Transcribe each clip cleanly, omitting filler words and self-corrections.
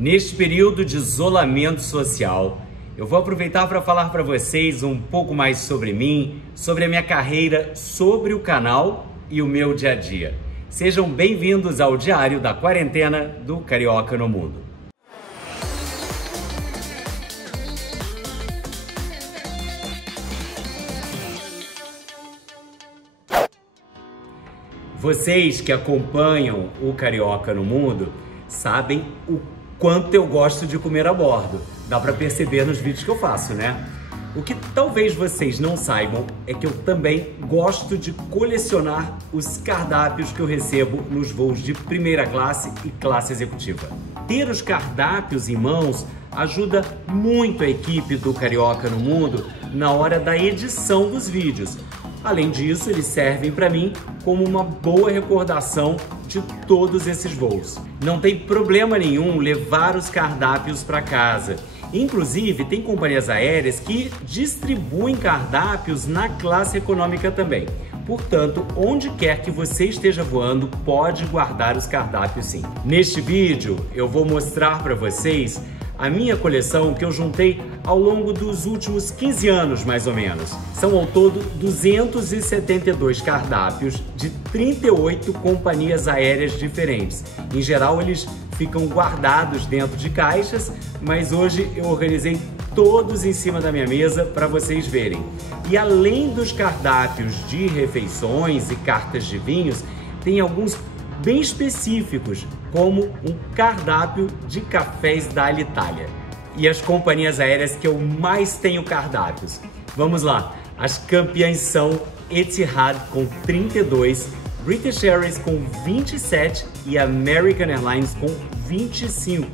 Neste período de isolamento social, eu vou aproveitar para falar para vocês um pouco mais sobre mim, sobre a minha carreira, sobre o canal e o meu dia a dia. Sejam bem-vindos ao Diário da Quarentena do Carioca no Mundo. Vocês que acompanham o Carioca no Mundo sabem o quanto eu gosto de comer a bordo. Dá para perceber nos vídeos que eu faço, né? O que talvez vocês não saibam é que eu também gosto de colecionar os cardápios que eu recebo nos voos de primeira classe e classe executiva. Ter os cardápios em mãos ajuda muito a equipe do Carioca no Mundo na hora da edição dos vídeos. Além disso, eles servem para mim como uma boa recordação de todos esses voos. Não tem problema nenhum levar os cardápios para casa. Inclusive, tem companhias aéreas que distribuem cardápios na classe econômica também. Portanto, onde quer que você esteja voando, pode guardar os cardápios sim. Neste vídeo, eu vou mostrar para vocês a minha coleção que eu juntei ao longo dos últimos 15 anos, mais ou menos. São ao todo 272 cardápios de 38 companhias aéreas diferentes. Em geral, eles ficam guardados dentro de caixas, mas hoje eu organizei todos em cima da minha mesa para vocês verem. E além dos cardápios de refeições e cartas de vinhos, tem alguns bem específicos, como um cardápio de cafés da Alitalia. E as companhias aéreas que eu mais tenho cardápios. Vamos lá, as campeãs são Etihad com 32, British Airways com 27 e American Airlines com 25.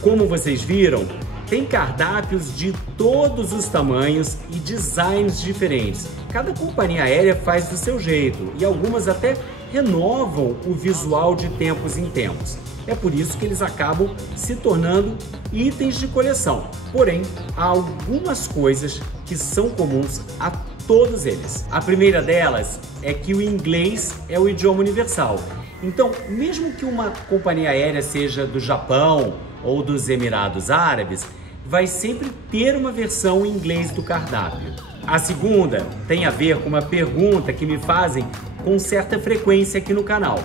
Como vocês viram, tem cardápios de todos os tamanhos e designs diferentes. Cada companhia aérea faz do seu jeito e algumas até renovam o visual de tempos em tempos. É por isso que eles acabam se tornando itens de coleção. Porém, há algumas coisas que são comuns a todos eles. A primeira delas é que o inglês é o idioma universal. Então, mesmo que uma companhia aérea seja do Japão ou dos Emirados Árabes, vai sempre ter uma versão em inglês do cardápio. A segunda tem a ver com uma pergunta que me fazem com certa frequência aqui no canal.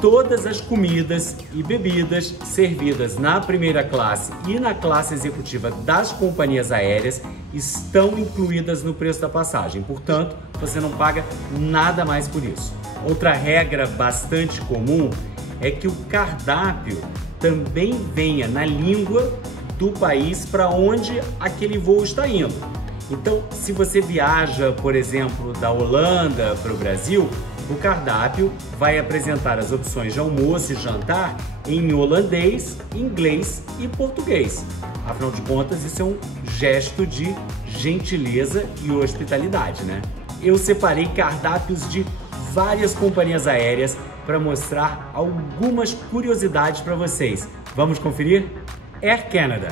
Todas as comidas e bebidas servidas na primeira classe e na classe executiva das companhias aéreas estão incluídas no preço da passagem, portanto, você não paga nada mais por isso. Outra regra bastante comum é que o cardápio também venha na língua do país para onde aquele voo está indo. Então, se você viaja, por exemplo, da Holanda para o Brasil, o cardápio vai apresentar as opções de almoço e jantar em holandês, inglês e português. Afinal de contas, isso é um gesto de gentileza e hospitalidade, né? Eu separei cardápios de várias companhias aéreas para mostrar algumas curiosidades para vocês. Vamos conferir? Air Canada.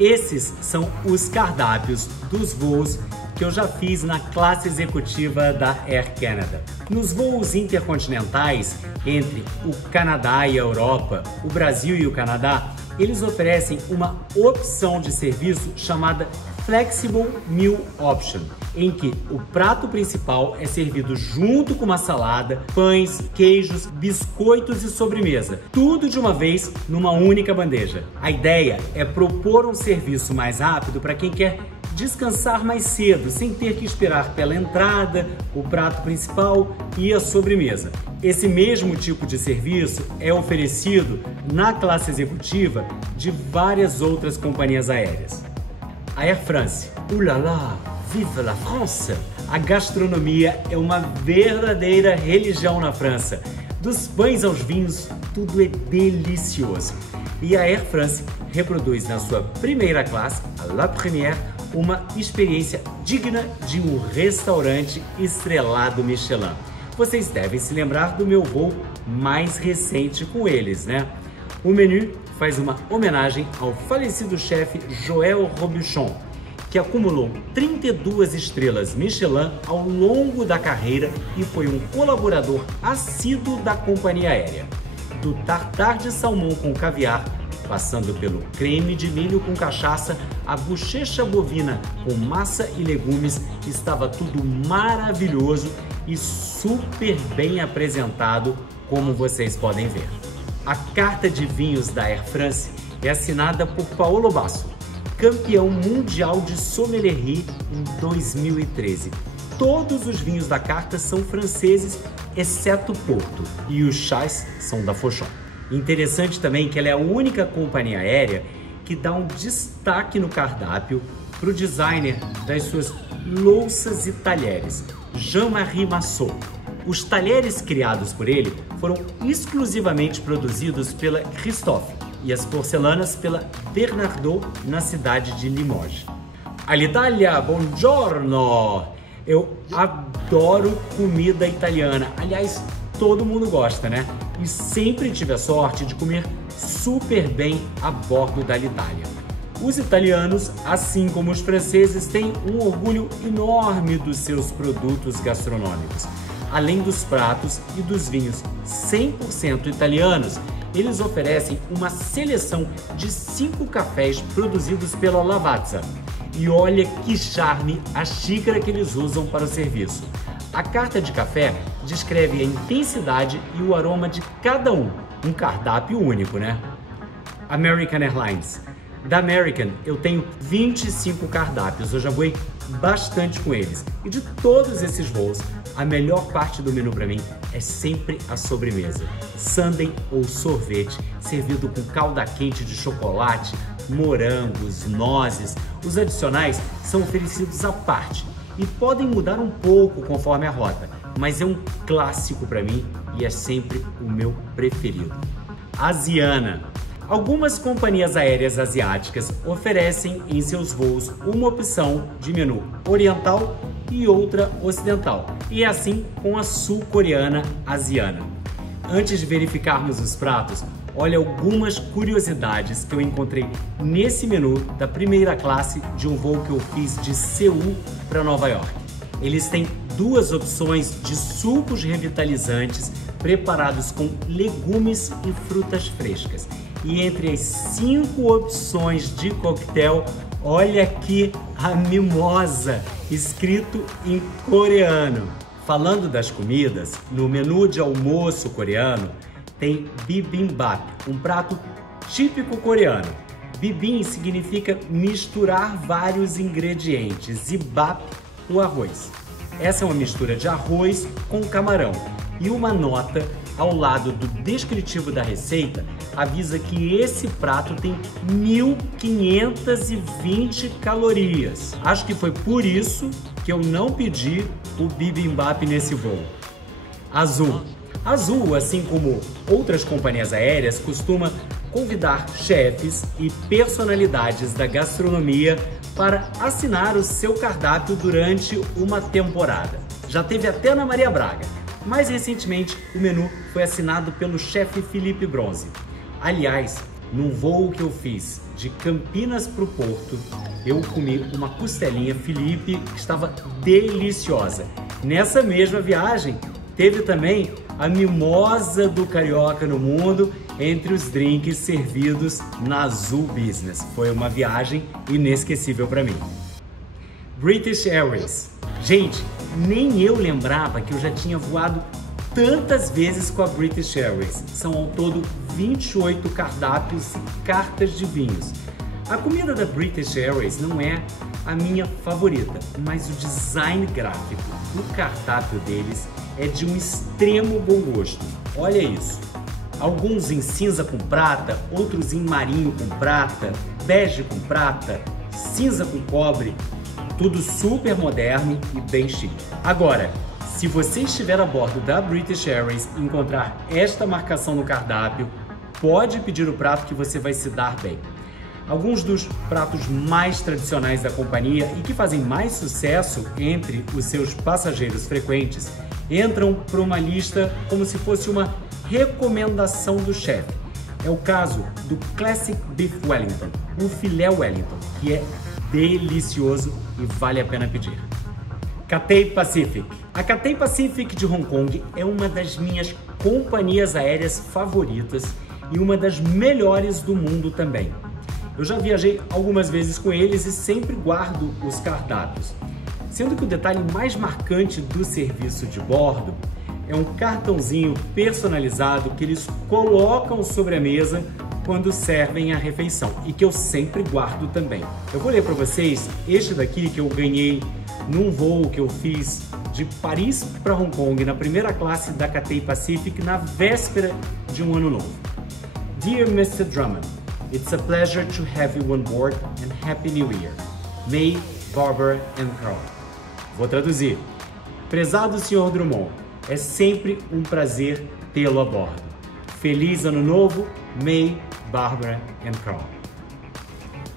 Esses são os cardápios dos voos que eu já fiz na classe executiva da Air Canada. Nos voos intercontinentais entre o Canadá e a Europa, o Brasil e o Canadá, eles oferecem uma opção de serviço chamada Flexible Meal Option, em que o prato principal é servido junto com uma salada, pães, queijos, biscoitos e sobremesa, tudo de uma vez numa única bandeja. A ideia é propor um serviço mais rápido para quem quer descansar mais cedo, sem ter que esperar pela entrada, o prato principal e a sobremesa. Esse mesmo tipo de serviço é oferecido na classe executiva de várias outras companhias aéreas. A Air France. Ulala, vive la France! A gastronomia é uma verdadeira religião na França. Dos pães aos vinhos, tudo é delicioso. E a Air France reproduz na sua primeira classe, a La Première, uma experiência digna de um restaurante estrelado Michelin. Vocês devem se lembrar do meu voo mais recente com eles, né? O menu faz uma homenagem ao falecido chefe Joël Robuchon, que acumulou 32 estrelas Michelin ao longo da carreira e foi um colaborador assíduo da companhia aérea. Do tartar de salmão com caviar passando pelo creme de milho com cachaça, a bochecha bovina com massa e legumes, estava tudo maravilhoso e super bem apresentado, como vocês podem ver. A carta de vinhos da Air France é assinada por Paolo Basso, campeão mundial de sommelierie em 2013. Todos os vinhos da carta são franceses, exceto Porto, e os chás são da Fauchon. Interessante também que ela é a única companhia aérea que dá um destaque no cardápio para o designer das suas louças e talheres, Jean-Marie Massot. Os talheres criados por ele foram exclusivamente produzidos pela Christophe e as porcelanas pela Bernardaud, na cidade de Limoges. All'Italia, buongiorno! Eu adoro comida italiana, aliás, todo mundo gosta, né? E sempre tive a sorte de comer super bem a bordo da Alitalia. Os italianos, assim como os franceses, têm um orgulho enorme dos seus produtos gastronômicos. Além dos pratos e dos vinhos 100% italianos, eles oferecem uma seleção de 5 cafés produzidos pela Lavazza. E olha que charme a xícara que eles usam para o serviço. A carta de café descreve a intensidade e o aroma de cada um cardápio único, né? American Airlines. Da American eu tenho 25 cardápios, eu já voei bastante com eles. E de todos esses voos, a melhor parte do menu para mim é sempre a sobremesa. Sundae ou sorvete, servido com calda quente de chocolate, morangos, nozes. Os adicionais são oferecidos à parte e podem mudar um pouco conforme a rota, mas é um clássico para mim e é sempre o meu preferido. Asiana. Algumas companhias aéreas asiáticas oferecem em seus voos uma opção de menu oriental e outra ocidental, e é assim com a sul-coreana Asiana. Antes de verificarmos os pratos, olha algumas curiosidades que eu encontrei nesse menu da primeira classe de um voo que eu fiz de Seul para Nova York. Eles têm 2 opções de sucos revitalizantes preparados com legumes e frutas frescas. E entre as 5 opções de coquetel, olha aqui a mimosa, escrito em coreano. Falando das comidas, no menu de almoço coreano tem bibimbap, um prato típico coreano. Bibim significa misturar vários ingredientes e bap, o arroz. Essa é uma mistura de arroz com camarão. E uma nota ao lado do descritivo da receita avisa que esse prato tem 1.520 calorias. Acho que foi por isso que eu não pedi o bibimbap nesse voo. Azul. Azul, assim como outras companhias aéreas, costuma convidar chefes e personalidades da gastronomia para assinar o seu cardápio durante uma temporada. Já teve até Ana Maria Braga. Mais recentemente, o menu foi assinado pelo chefe Felipe Bronze. Aliás, num voo que eu fiz de Campinas para o Porto, eu comi uma costelinha Felipe que estava deliciosa. Nessa mesma viagem, teve também a mimosa do carioca no mundo entre os drinks servidos na Azul Business. Foi uma viagem inesquecível para mim. British Airways. Gente, nem eu lembrava que eu já tinha voado tantas vezes com a British Airways. São ao todo 28 cardápios e cartas de vinhos. A comida da British Airways não é a minha favorita, mas o design gráfico do cardápio deles é de um extremo bom gosto. Olha isso. Alguns em cinza com prata, outros em marinho com prata, bege com prata, cinza com cobre. Tudo super moderno e bem chique. Agora, se você estiver a bordo da British Airways e encontrar esta marcação no cardápio, pode pedir o prato que você vai se dar bem. Alguns dos pratos mais tradicionais da companhia e que fazem mais sucesso entre os seus passageiros frequentes entram para uma lista como se fosse uma recomendação do chefe. É o caso do Classic Beef Wellington, o filé Wellington, que é delicioso e vale a pena pedir. Cathay Pacific. A Cathay Pacific de Hong Kong é uma das minhas companhias aéreas favoritas e uma das melhores do mundo também. Eu já viajei algumas vezes com eles e sempre guardo os cardápios. Sendo que o detalhe mais marcante do serviço de bordo é um cartãozinho personalizado que eles colocam sobre a mesa quando servem a refeição e que eu sempre guardo também. Eu vou ler para vocês este daqui que eu ganhei num voo que eu fiz de Paris para Hong Kong na primeira classe da Cathay Pacific na véspera de um ano novo. Dear Mr. Drummond, it's a pleasure to have you on board and Happy New Year. May, Barbara and Carl. Vou traduzir. Prezado Sr. Drummond, é sempre um prazer tê-lo a bordo. Feliz Ano Novo, May, Barbara and Carl.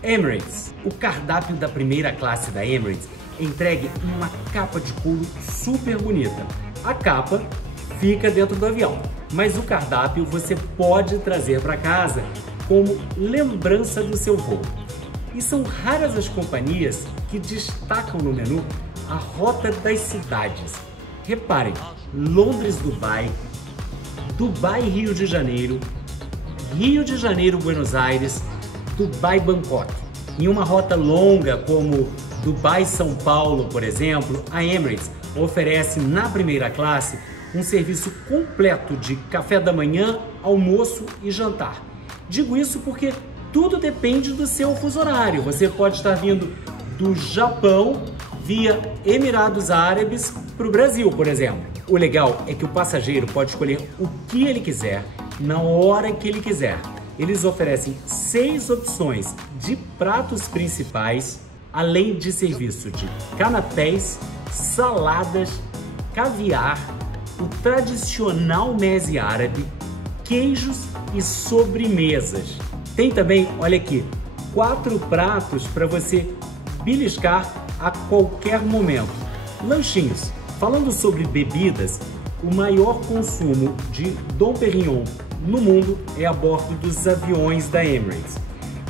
Emirates. O cardápio da primeira classe da Emirates é entregue em uma capa de couro super bonita. A capa fica dentro do avião, mas o cardápio você pode trazer para casa como lembrança do seu voo. E são raras as companhias que destacam no menu a rota das cidades. Reparem, Londres-Dubai, Dubai-Rio de Janeiro, Rio de Janeiro-Buenos Aires, Dubai-Bangkok. Em uma rota longa como Dubai-São Paulo, por exemplo, a Emirates oferece na primeira classe um serviço completo de café da manhã, almoço e jantar. Digo isso porque tudo depende do seu fuso horário. Você pode estar vindo do Japão via Emirados Árabes para o Brasil, por exemplo. O legal é que o passageiro pode escolher o que ele quiser, na hora que ele quiser. Eles oferecem 6 opções de pratos principais, além de serviço de canapés, saladas, caviar, o tradicional meze árabe, queijos e sobremesas. Tem também, olha aqui, 4 pratos para você beliscar a qualquer momento. Lanchinhos. Falando sobre bebidas, o maior consumo de Dom Pérignon no mundo é a bordo dos aviões da Emirates.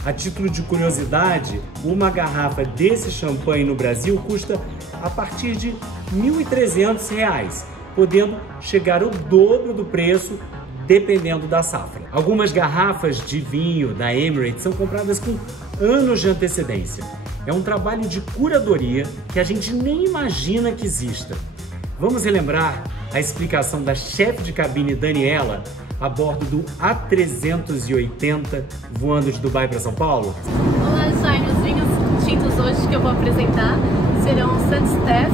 A título de curiosidade, uma garrafa desse champanhe no Brasil custa a partir de R$ 1.300, podendo chegar ao dobro do preço dependendo da safra. Algumas garrafas de vinho da Emirates são compradas com anos de antecedência. É um trabalho de curadoria que a gente nem imagina que exista. Vamos relembrar a explicação da chefe de cabine Daniela a bordo do A380 voando de Dubai para São Paulo? Olá, Jaime. Os vinhos tintos hoje que eu vou apresentar serão o Saint-Estèphe,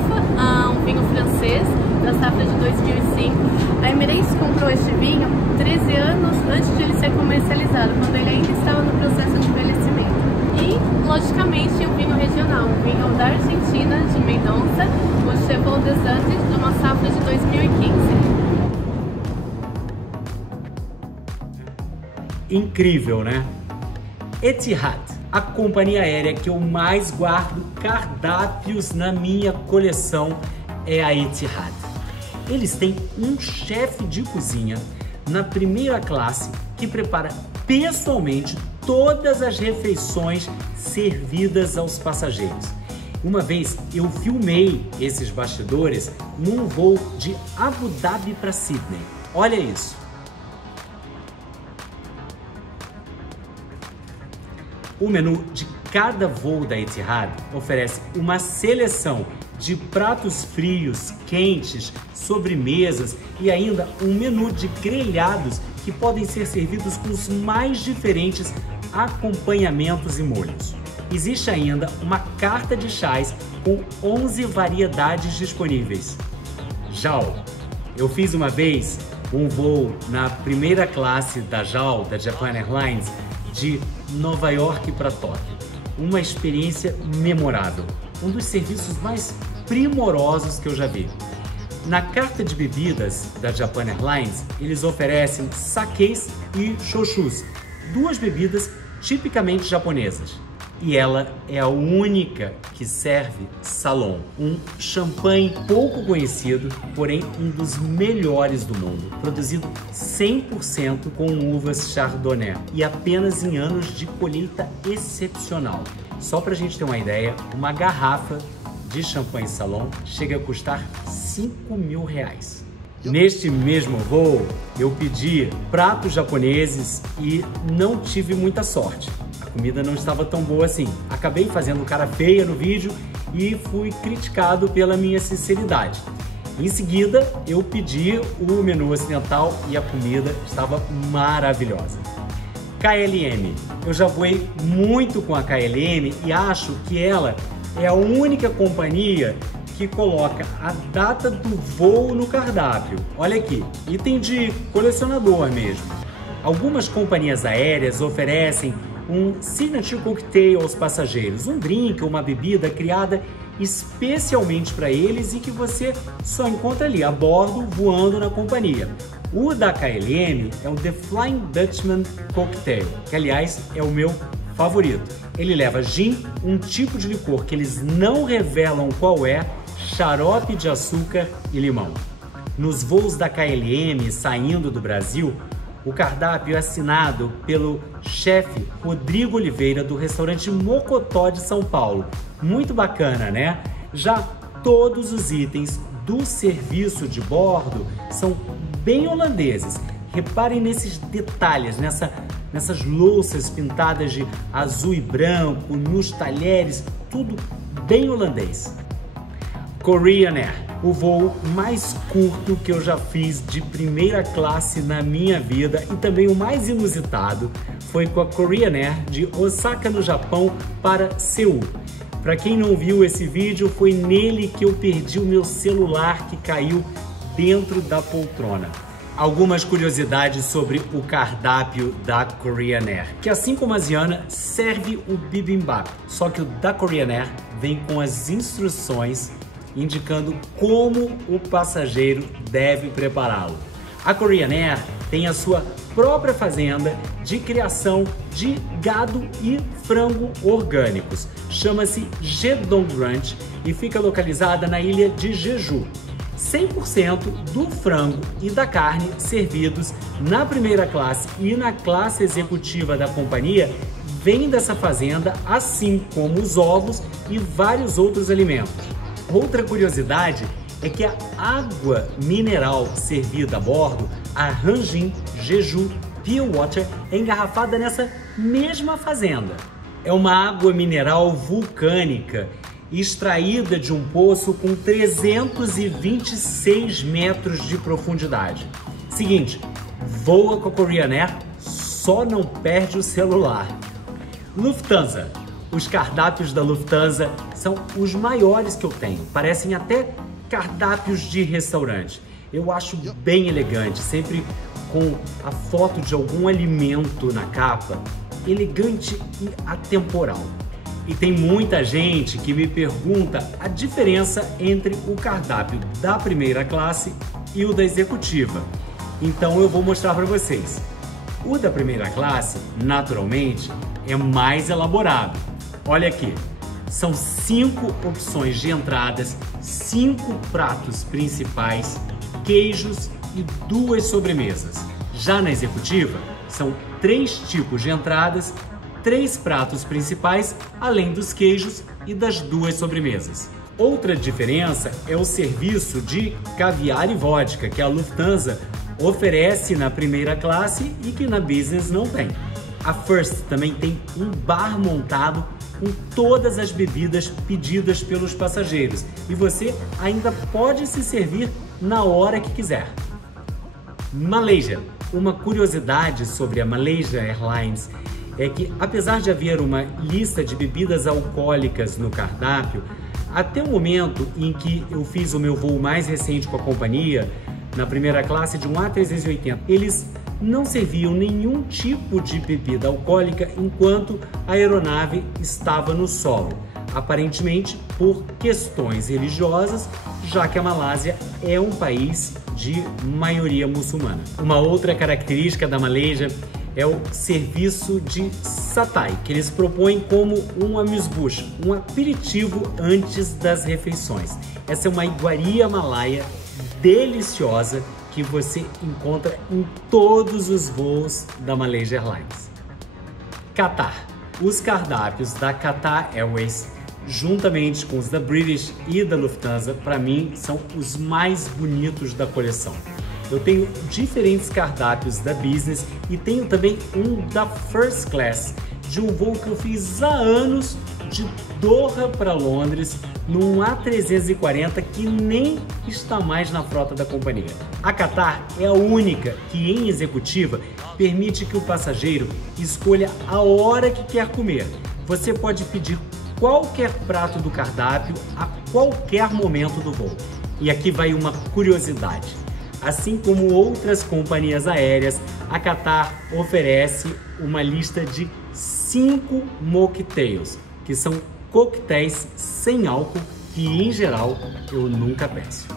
um vinho francês da safra de 2005. A Emirates comprou este vinho 13 anos antes de ele ser comercializado, quando ele ainda estava no processo de envelhecimento. E, logicamente, um vinho regional, um vinho da Argentina, de Mendoza, o Cheval des Andes, de uma safra de 2015. Incrível, né? Etihad, a companhia aérea que eu mais guardo cardápios na minha coleção é a Etihad. Eles têm um chefe de cozinha na primeira classe que prepara pessoalmente todas as refeições servidas aos passageiros. Uma vez eu filmei esses bastidores num voo de Abu Dhabi para Sydney. Olha isso! O menu de cada voo da Etihad oferece uma seleção de pratos frios, quentes, sobremesas e ainda um menu de grelhados que podem ser servidos com os mais diferentes acompanhamentos e molhos. Existe ainda uma carta de chás com 11 variedades disponíveis. JAL. Eu fiz uma vez um voo na primeira classe da JAL, da Japan Airlines, de Nova York para Tóquio. Uma experiência memorável, um dos serviços mais primorosos que eu já vi. Na carta de bebidas da Japan Airlines, eles oferecem sakes e shoshus, 2 bebidas tipicamente japonesas. E ela é a única que serve Salon, um champanhe pouco conhecido, porém um dos melhores do mundo, produzido 100% com uvas Chardonnay e apenas em anos de colheita excepcional. Só pra gente ter uma ideia, uma garrafa de champanhe Salon chega a custar R$ 5.000. Neste mesmo voo, eu pedi pratos japoneses e não tive muita sorte. A comida não estava tão boa assim. Acabei fazendo cara feia no vídeo e fui criticado pela minha sinceridade. Em seguida, eu pedi o menu ocidental e a comida estava maravilhosa. KLM. Eu já voei muito com a KLM e acho que ela é a única companhia que coloca a data do voo no cardápio. Olha aqui, item de colecionador mesmo. Algumas companhias aéreas oferecem um signature cocktail aos passageiros, um drink ou uma bebida criada especialmente para eles e que você só encontra ali a bordo, voando na companhia. O da KLM é o The Flying Dutchman Cocktail, que aliás é o meu favorito. Ele leva gin, um tipo de licor que eles não revelam qual é, xarope de açúcar e limão. Nos voos da KLM saindo do Brasil, o cardápio é assinado pelo chefe Rodrigo Oliveira do restaurante Mocotó de São Paulo. Muito bacana, né? Já todos os itens do serviço de bordo são bem holandeses. Reparem nesses detalhes, nessas louças pintadas de azul e branco, nos talheres, tudo bem holandês. Korean Air, o voo mais curto que eu já fiz de primeira classe na minha vida e também o mais inusitado foi com a Korean Air de Osaka, no Japão, para Seul. Para quem não viu esse vídeo, foi nele que eu perdi o meu celular que caiu dentro da poltrona. Algumas curiosidades sobre o cardápio da Korean Air, que assim como a asiana, serve o bibimbap, só que o da Korean Air vem com as instruções indicando como o passageiro deve prepará-lo. A Korean Air tem a sua própria fazenda de criação de gado e frango orgânicos. Chama-se Jedong Ranch e fica localizada na ilha de Jeju. 100% do frango e da carne servidos na primeira classe e na classe executiva da companhia vem dessa fazenda, assim como os ovos e vários outros alimentos. Outra curiosidade é que a água mineral servida a bordo, a Hanjin Jeju Pure Water, é engarrafada nessa mesma fazenda. É uma água mineral vulcânica extraída de um poço com 326 metros de profundidade. Seguinte, voa com a Korean Air, só não perde o celular. Lufthansa. Os cardápios da Lufthansa são os maiores que eu tenho. Parecem até cardápios de restaurante. Eu acho bem elegante, sempre com a foto de algum alimento na capa, elegante e atemporal. E tem muita gente que me pergunta a diferença entre o cardápio da primeira classe e o da executiva. Então eu vou mostrar para vocês. O da primeira classe, naturalmente, é mais elaborado. Olha aqui, são 5 opções de entradas, 5 pratos principais, queijos e 2 sobremesas. Já na executiva, são 3 tipos de entradas, 3 pratos principais, além dos queijos e das 2 sobremesas. Outra diferença é o serviço de caviar e vodka que a Lufthansa oferece na primeira classe e que na business não tem. A First também tem um bar montado com todas as bebidas pedidas pelos passageiros e você ainda pode se servir na hora que quiser. Malaysia. Uma curiosidade sobre a Malaysia Airlines é que, apesar de haver uma lista de bebidas alcoólicas no cardápio, até o momento em que eu fiz o meu voo mais recente com a companhia, na primeira classe de um A380, eles não serviam nenhum tipo de bebida alcoólica enquanto a aeronave estava no solo, aparentemente por questões religiosas, já que a Malásia é um país de maioria muçulmana. Uma outra característica da Malásia é o serviço de satay, que eles propõem como um amuse-bouche, um aperitivo antes das refeições. Essa é uma iguaria malaia deliciosa que você encontra em todos os voos da Malaysia Airlines. Qatar. Os cardápios da Qatar Airways juntamente com os da British e da Lufthansa, para mim são os mais bonitos da coleção. Eu tenho diferentes cardápios da Business e tenho também um da First Class, de um voo que eu fiz há anos de Doha para Londres, num A340 que nem está mais na frota da companhia. A Qatar é a única que, em executiva, permite que o passageiro escolha a hora que quer comer. Você pode pedir qualquer prato do cardápio a qualquer momento do voo. E aqui vai uma curiosidade. Assim como outras companhias aéreas, a Qatar oferece uma lista de 5 mocktails, que são coquetéis sem álcool que, em geral, eu nunca peço.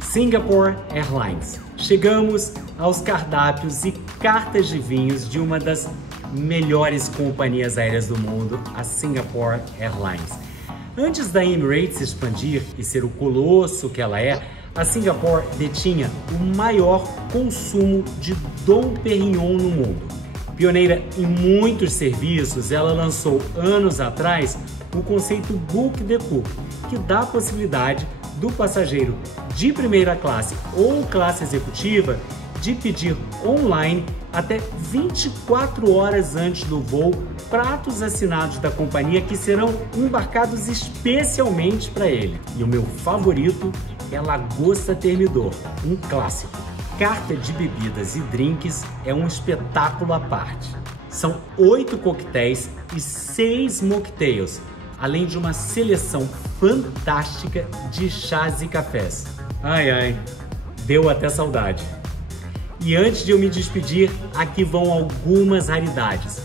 Singapore Airlines. Chegamos aos cardápios e cartas de vinhos de uma das melhores companhias aéreas do mundo, a Singapore Airlines. Antes da Emirates expandir e ser o colosso que ela é, a Singapore detinha o maior consumo de Dom Pérignon no mundo. Pioneira em muitos serviços, ela lançou anos atrás o conceito Book the Cook, que dá a possibilidade do passageiro de primeira classe ou classe executiva de pedir online até 24 horas antes do voo pratos assinados da companhia que serão embarcados especialmente para ele. E o meu favorito é Lagosta Thermidor, um clássico. Carta de bebidas e drinks é um espetáculo à parte. São 8 coquetéis e 6 mocktails, além de uma seleção fantástica de chás e cafés. Ai, ai, deu até saudade. E antes de eu me despedir, aqui vão algumas raridades.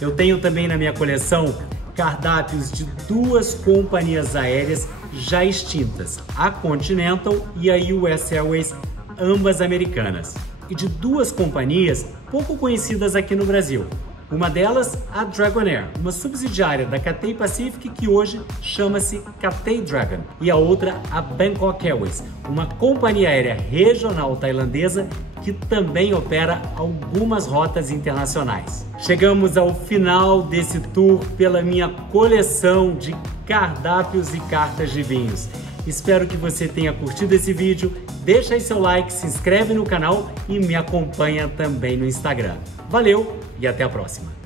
Eu tenho também na minha coleção cardápios de 2 companhias aéreas já extintas, a Continental e a US Airways, ambas americanas, e de 2 companhias pouco conhecidas aqui no Brasil. Uma delas, a Dragonair, uma subsidiária da Cathay Pacific que hoje chama-se Cathay Dragon, e a outra, a Bangkok Airways, uma companhia aérea regional tailandesa que também opera algumas rotas internacionais. Chegamos ao final desse tour pela minha coleção de cardápios e cartas de vinhos. Espero que você tenha curtido esse vídeo, deixa aí seu like, se inscreve no canal e me acompanha também no Instagram. Valeu e até a próxima!